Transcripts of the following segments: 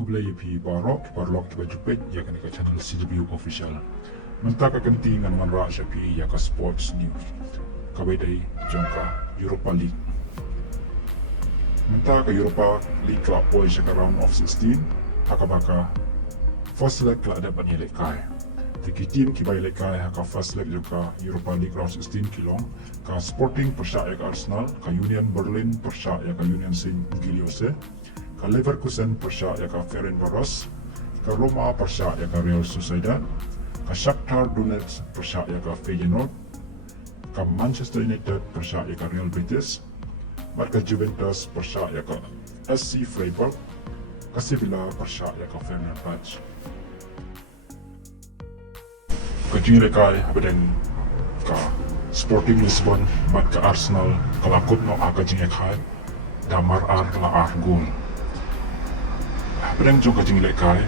kublai pi barok ki bajupet ya kan ka channel CW official. Mentaka kentingan man ra pi ya ka sports news. Kabedai jongka Europa League. Mentaka Europa League club boys ka round of 16 hakabaka first leg ka ada bani lekai. Tiki team ki bai lekai haka first leg juga Europa League round 16 kilong ka Sporting persya ya ka Arsenal, ka Union Berlin persya ya ka Union Saint-Gilloise, ka Leverkusen persya ya ka Ferencvaros, ka Roma persya ya ka Real Sociedad, ka Shakhtar Donetsk persya ya ka Feyenoord, ka Manchester United persya ya ka Real Betis, ka Juventus persya ya ka SC Freiburg, ka Sevilla persya ya ka Fenerbahce. Kajing lekai habedeng ka Sporting Lisbon mat ka Arsenal kalakut no kajing lekai damar ar gol. Habedeng jong kajing lekai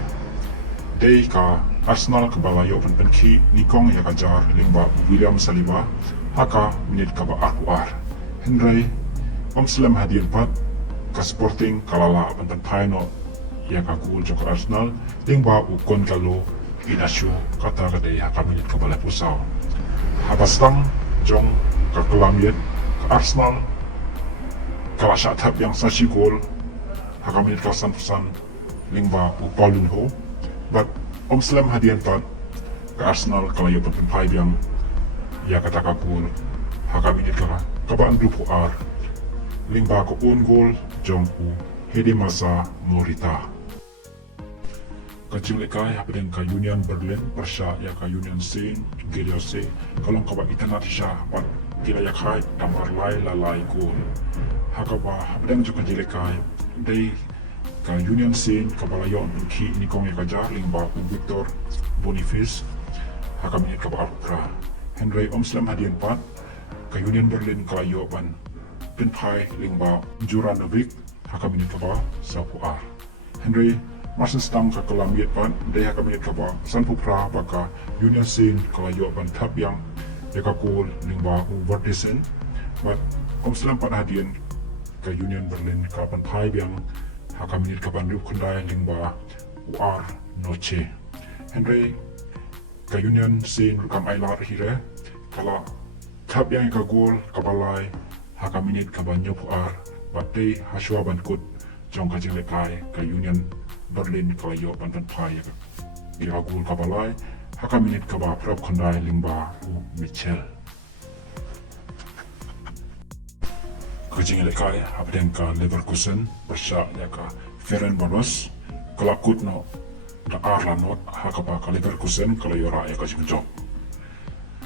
day ka Arsenal ke balayo penki nikong ya kajar lingba William Saliba haka minit ka ba ar Henry Slam hadian pat ka Sporting kalala pen no ya ka gol jong ka Arsenal lingba ukon kalo Inasyo kata kadai hakaminit ke balai pusau. Habastang jong ke Kelamiet ke Arsenal kala syatap yang sashi gol hakaminit ke san lingba upalun ho. But Slam hadian pat ke Arsenal kala yo penpai yang ya kata ka gol hakaminit ke kabaan grup R lingba ke un gol jong hede masa Morita. Kacing lekai habedeng ka Union Berlin persya ya ka Union Saint-Gilloise kalong kaba itanat sya pat kila yak hai damar lalai gol hakaba habedeng juga lekai day ka Union Saint kabalayon ki nikong ya kajar lingba Victor Boniface hakaminit kaba arukra Henry Slam hadian pat ka Union Berlin kalayo ban pinpai lingba Juranovic hakaminit kaba sapu ar Henry Marsen stang ka Kelamiet pan day hakaminit kaba san pupra baka Union Saint kalayo ban tab yang ya ka gol lingba Vertesen but Slam pan hadian ka Union Berlin ka pan pai yang hakaminit ka ban kundai lingba UR Noche Henry ka Union Saint rukam ailar hire kala tab yang ka gol kabalai hakaminit ka ban nyop UR but day haswa ban kut jong ka jelekai ka Union Berlin kalayo pantan pai ira gol kabalai hakaminit kaba prap khandai lingba Michel kajing lekai habdeng ka Leverkusen persya ya ka Ferencvaros kalakut no da arlanot hakapa ka Leverkusen kalayo ra ya ka jingjo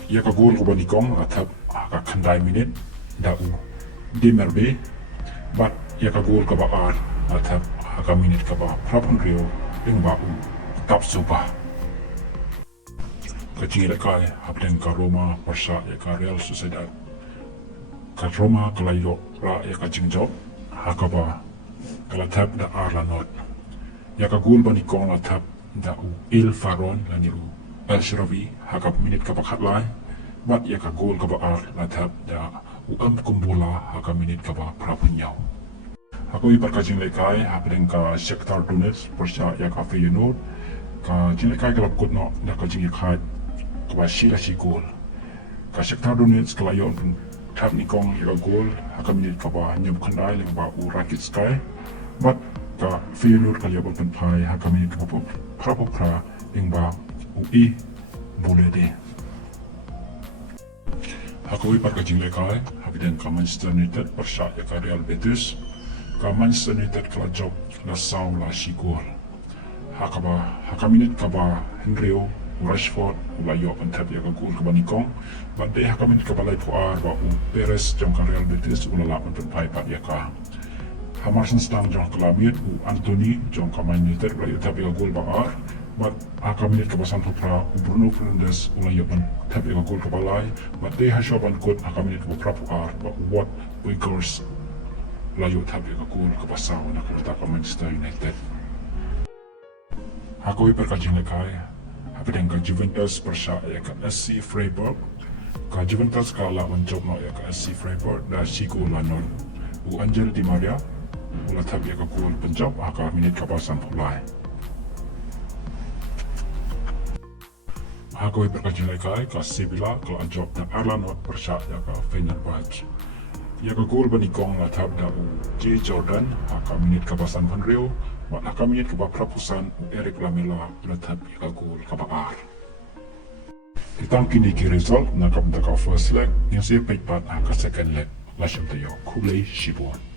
ya ka gol kubanikong atap haka khandai minit da Demerbe bat ya ka gol kaba ar atap hakaminit kaba prapun rio lingba tap supa kacing lekai habdeng ka Roma persya ya ka Real Sociedad ka Roma kalayo ra ya ka jingjo hakaba kalatap da arlanot ya ka gol banikong latap da Il Faron laniru El Shirawi hakap minit kaba khatlai bat ya ka gol kaba ar latap da kumbula hakaminit kaba prapun yaw Aku ipar ka jing lekai habedeng ka Shakhtar Donetsk persya ya ka Feyenoord ka jing lekai kalap kut no da ka jing lekai kaba shila shi gol ka Shakhtar Donetsk kalayon tab nikong ya gol hakaminit kaba nyam khandai lingba Rakitskaya but ka Feyenoord kalayon penpai hakaminit kaba prapopra lingba UI Bolede Aku ipar ka jing lekai habedeng ka Manchester United persya ya ka Real Betis ka Manchester United kala job la saw la shigol hakaba hakaminit kaba Henry Rashford ula yo antap ya ka gol kaba nikong but day hakaminit kaba lai puar ba Perez jong ka Real Betis ula la penpai pat ya ka Hamarsen stang jong Kelamiet Anthony jong ka Man United ula yo tap ya gol ba ar but hakaminit kaba san pupra Bruno Fernandes ula yo tap ya gol kaba lai but day hashoban kot hakaminit kaba prapu ar ba what Uyghurs layo tabi ka gol kapasaw na kumita ka Manchester United. Ako ipar ka jing lekai habedeng ka Juventus persya ya ka SC Freiburg ka Juventus ka lawan job no ya ka SC Freiburg da shigo lanon Angel Di Maria Ula tab ya ka gol penjab aka minit kapasan pulai. Hakoi berkacin laikai ka sebila kalau anjop na arlanot persyak ya ka Fenerbahce. Ya ka gol banikong la tab da u J Jordan aka minit kapasan panreo, mat aka minit kaba prapusan u Eric Lamela la tab ya ka gol kaba ar. Kitang kini ki result na kapda ka first leg yang siya paipat aka second leg la siya tayo kulay Shibon.